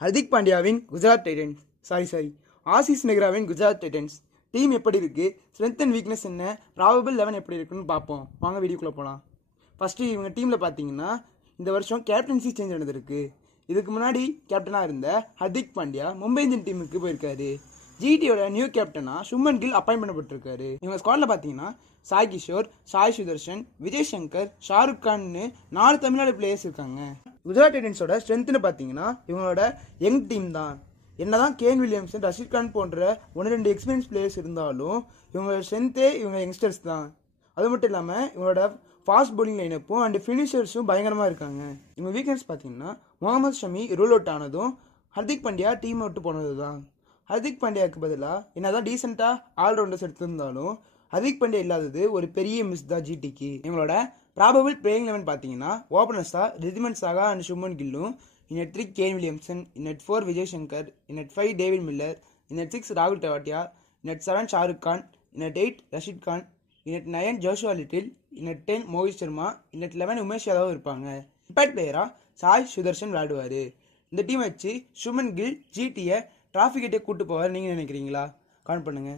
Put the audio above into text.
ஹர்திக் பாண்டியாவின் குஜராத் டைட்டன்ஸ் ஆசிஸ் நெஹ்ராவின் Gujarat Titans team எப்படி இருக்கு, ஸ்ட்ரென்த் அண்ட் வீக்னஸ் என்ன, ப்ராபபிள் 11 எப்படி இருக்குன்னு பார்ப்போம். வாங்க வீடியோக்குள்ள போகலாம். ஃபர்ஸ்ட்டு இவங்க டீமில் பார்த்தீங்கன்னா இந்த வருஷம் கேப்டன்சி சேஞ்ச் நடந்திருக்கு. இதுக்கு முன்னாடி கேப்டனாக இருந்த ஹர்திக் பாண்டியா மும்பை இந்தியன் டீமுக்கு போயிருக்காரு. ஜிடியோட நியூ கேப்டனாக சுமன் கில் அப்பாயின் பண்ணப்பட்டிருக்காரு. இவங்க ஸ்குவாடில் பார்த்தீங்கன்னா சாய் கிஷோர், சாய் சுதர்ஷன், விஜய் சங்கர், ஷாருக் கான்னு 4 தமிழ்நாடு பிளேயர்ஸ் இருக்காங்க. குஜராத் டைட்டன்ஸோட ஸ்ட்ரென்த்னு பார்த்தீங்கன்னா இவங்களோட யங் டீம் தான். என்னதான் கேன் வில்லியம்சன், ரஷீத் கான் போன்ற 1-2 எக்ஸ்பீரியன்ஸ் பிளேயர்ஸ் இருந்தாலும் இவங்களோட ஸ்ட்ரென்த்தே இவங்க யங்ஸ்டர்ஸ் தான். அது மட்டும் இல்லாமல் இவங்களோட ஃபாஸ்ட் பவுலிங் லைனப்பும் அண்ட் ஃபினிஷர்ஸும் பயங்கரமாக இருக்காங்க. இவங்க வீக்னஸ் பார்த்தீங்கன்னா முகமது ஷமி ரூல் அவுட் ஆனதும் ஹர்திக் பாண்டியா டீமை விட்டு போனது தான். ஹர்திக் பாண்டியாவுக்கு பதிலாக என்னதான் டீசெண்டாக ஆல்ரவுண்டர்ஸ் எடுத்திருந்தாலும் ஹர்திக் பாண்டியா இல்லாதது ஒரு பெரிய மிஸ் தான் ஜிடிக்கு. இவங்களோட ப்ராபபிள் பிளேயிங் 11 பார்த்தீங்கன்னா ஓப்பனர்ஸாக ரிதிமன் சாகா அண்ட் சுமன் கில்லும், in at 3 Kane Williamson, in at 4 Vijay Shankar, in at 5 David Miller, in at 6 ராகுல் Tewatia, in at 7 Shahrukh Khan, in at 8 Rashid Khan, in at 9 Joshua Little, in at 10 Mohit Sharma, in at 11 Umesh Yadav இருப்பாங்க. இம்பாக்ட் பிளேயராக சாய் சுதர்ஷன் விளையாடுவார். இந்த டீம் வச்சு சுமன் கில் ஜிடியை டிராஃபி கிட்டே கூட்டு போவார் நீங்கள் நினைக்கிறீங்களா? கமெண்ட் பண்ணுங்கள்.